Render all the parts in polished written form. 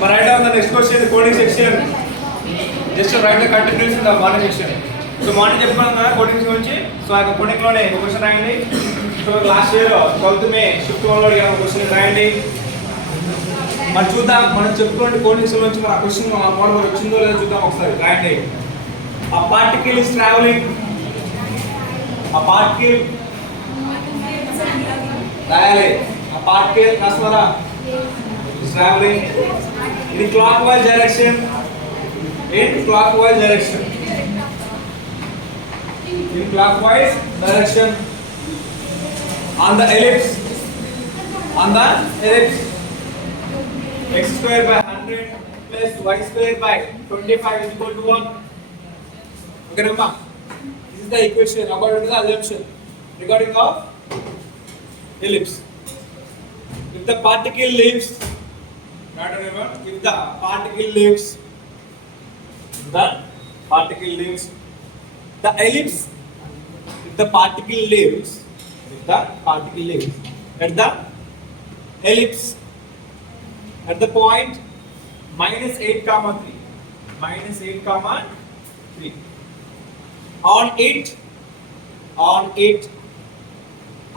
But write down the next question, the coding section. Just to write the continuous in the morning section. So morning చెప్పుకున్నాం కదా కోడింగ్ గురించి. సో ఆ కోడింగ్ లోనే ఒక క్వశ్చన్ రాయండి. సో లాస్ట్ ఇయర్ 12th మే షిఫ్ట్ 1 లో అడిగిన క్వశ్చన్ రాయండి. మరి చూద్దాం మనం చెప్పుకోండి కోడింగ్స్ నుంచి మన క్వశ్చన్ మన మోడల్ వచ్చిందో లేదో చూద్దాం ఒకసారి రాయండి. A particle is traveling. A particle రాయాలి. A particle రాస్తారా? Is traveling in clockwise direction. In clockwise direction. In clockwise direction on the ellipse. On the ellipse. X square by 100 plus y square by 25 is equal to 1. Okay, Rama. This is the equation according to the assumption regarding of ellipse. If the particle leaves, not remember, if the particle leaves, the particle leaves the ellipse. If the particle leaves, if the particle leaves at the ellipse at the point minus 8 comma 3, minus 8 comma 3 on it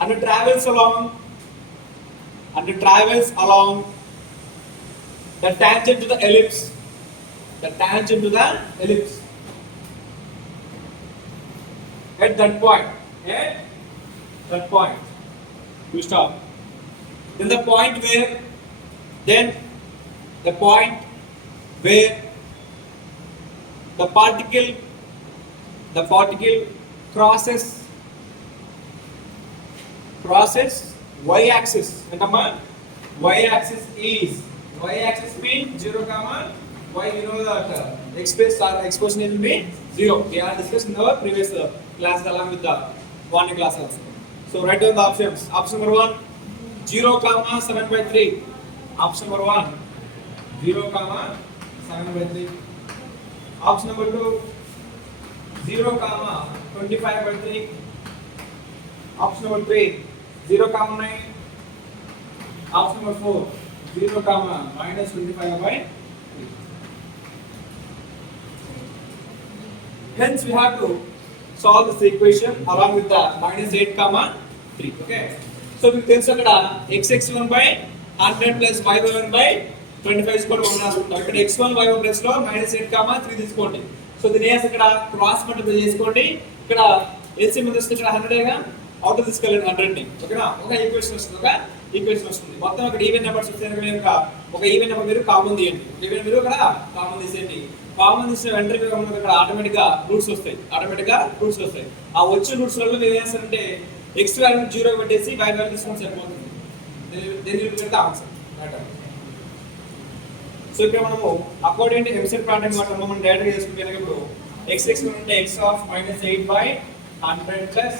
and it travels along the tangent to the ellipse, the tangent to the ellipse at that point, you stop. Then the point where the particle crosses y-axis. Y-axis means 0 comma y. You know that expression will be 0. We are discussed in our previous class along with the morning class also. So write down the options. Option number 1, 0 comma 7 by 3. Option number 1, 0 comma 7 by 3. Option number 2, 0 comma 25 by 3. Option number 3, 0 comma 9. Option number 4, 0 comma minus 25 by 3. Hence we have to solve this equation along with the minus 8 comma 3. Okay. So we తెలుసు అక్కడ x(1) by 100 plus y(1) by 25 is equal to 1 రాసుకుంటాం. ఇక్కడ x1 y1 plus లో minus 8 comma 3 తీసుకోండి. సో దీని ఏస్ ఇక్కడ cross multiply చేసుకోండి. ఇక్కడ ఎల్సిఎం ఎంత వస్తుంది? ఇక్కడ 100 గా అవుట్ తీసుకెళ్ళండి 100 ని. ఓకేనా? ఒక ఈక్వేషన్ వస్తుంది. మొత్తం ఇక్కడ ఈవెన్ నెంబర్స్ వస్తాయి కనుక ఒక ఈవెన్ నెంబర్ మీరు కామన్ తీయండి. ఈవెన్ మీరు ఇక్కడ కామన్ తీసేయండి. కామన్ తీసిన వెంటనే మీరు ఇక్కడ ఆటోమేటిక్ గా రూట్స్ వస్తాయి. ఆ వచ్చిన రూట్స్ వల్ల మీరు ఏం చేస్తారంటే x వాల్యూ 0 పెట్టేసి y వాల్యూ తీసుకొని సరిపోతుంది. Then you get the answer. So ఇక్కడ మనము అకార్డింగ్ టు ఎంసెట్ ప్యాటర్న్ మాట మనం డైరెక్ట్ గా చేసుకునేటప్పుడు x(1) అంటే x of minus 8 by 100 plus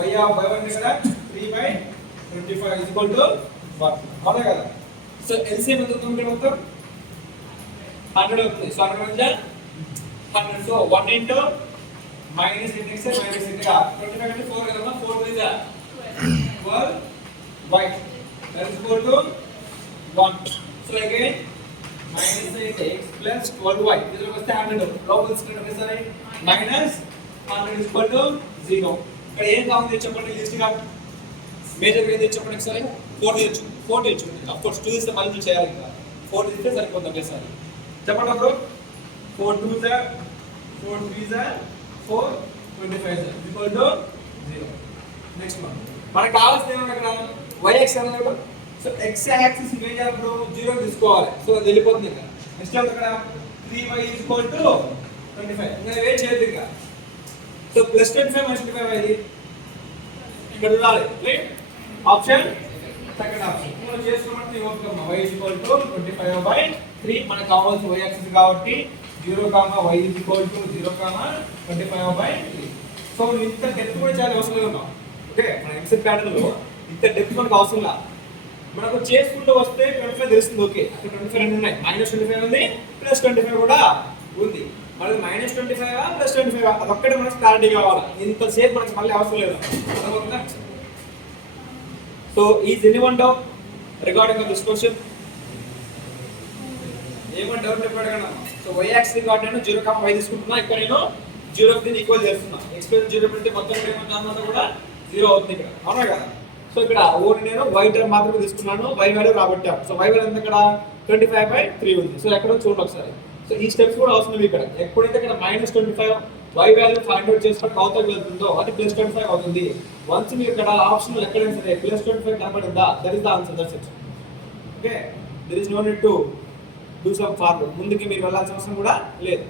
y of y1 ఇక్కడ 3 by 25 is equal to 1. అవునా కదా? సో LCM ఎంత అవుతుంది? మొత్తం 100 అవుతుంది. సో 100 సో 1 into minus 8x minus 8 గా 25 అంటే 4 కదా? 4 is 12 y that is equal to 1. So again minus 8x plus 12y ఇది వస్తే 100 లోపల తీసుకుంటే ఒకసారి minus 100 is equal to 0. ఇక్కడ ఏం కావాలి చెప్పండి లిస్ట్ గా మేజర్ ఏది చెప్పండి ఒకసారి 4 తీయొచ్చు ఆఫ్ కోర్స్ 2 ఇస్తే మళ్ళీ చేయాలి ఇంకా 4 తీస్తే సరిపోతుంది ఒకసారి చెప్పండి బ్రో 4 2 is 4 3 is 4 25 is equal to 0. Next one మనకు కావాల్సింది ఏమన్నా ఇక్కడ y x అన్నప్పుడు సో x యాక్సిస్ ఇమేజ్ అప్పుడు 0 తీసుకోవాలి. సో అది వెళ్ళిపోతుంది ఇక్కడ. నెక్స్ట్ అక్కడ 3y is equal to 25. ఇంకా వే చేయొద్దు ఇంకా. సో ప్లస్ 25 మైనస్ 25 ఇది ఇక్కడ ఉండాలి. రైట్? Option second option. మనం చేసుకున్నట్టు ఇవ్వకపోతాం y is equal to 25 by 3 మనకు కావాల్సిన y యాక్సిస్ కాబట్టి 0 comma y is equal to 0 కామా 25 by 3. సో ఇంత డెప్త్ కూడా చాలా అవసరం లేదు. ఓకే, మన ఎంసెట్ ప్యాటర్న్ లో ఇంత డెప్త్ మనకు అవసరం లేదు. మనకు చేసుకుంటూ వస్తే 25 తెలుస్తుంది. ఓకే, అక్కడ 25 ఉన్నాయి, -25 ఉంది, +25 కూడా ఉంది. మనకి -25 +25 అదొక్కటే మనకు క్లారిటీ కావాలి. ఇంతసేపు మనకు మళ్ళీ అవసరం లేదు. So is anyone doubt regarding of this question? ఏమంటే డౌట్ చెప్పాడు కదా. సో y యాక్సిస్ కాబట్టి నేను 0, y తీసుకుంటున్నా. ఇక్కడ నేను 0 కి దీన్ని ఈక్వల్ చేస్తున్నా. x ప్లస్ 0 పెడితే మొత్తం ఏమంటే అన్నమాట కూడా 0 అవుతుంది ఇక్కడ, అవునా కదా. సో ఇక్కడ ఓన్లీ నేను y టర్మ్ మాత్రమే తీసుకున్నాను, y వాల్యూ రాబట్టాను. సో y వాల్యూ ఎంత ఇక్కడ 25/3 ఉంది. సో ఎక్కడో చూడండి ఒకసారి. సో ఈ స్టెప్స్ కూడా అవసరం ఇక్కడ. ఎప్పుడైతే ఇక్కడ -25 y వాల్యూ ఫైండ్ అవుట్ చేసుకోవడానికి అవతలకి వెళ్తుందో అది +25 అవుతుంది. వన్స్ మీరు ఇక్కడ ఆప్షన్ ఎక్కడైనా సరే +25 కనబడిందా, that is the answer, that's it. Okay, there is no need to do some forward. ముందుకి మీరు వెళ్ళాల్సిన అవసరం కూడా లేదు.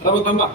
అర్థమవుతుందా?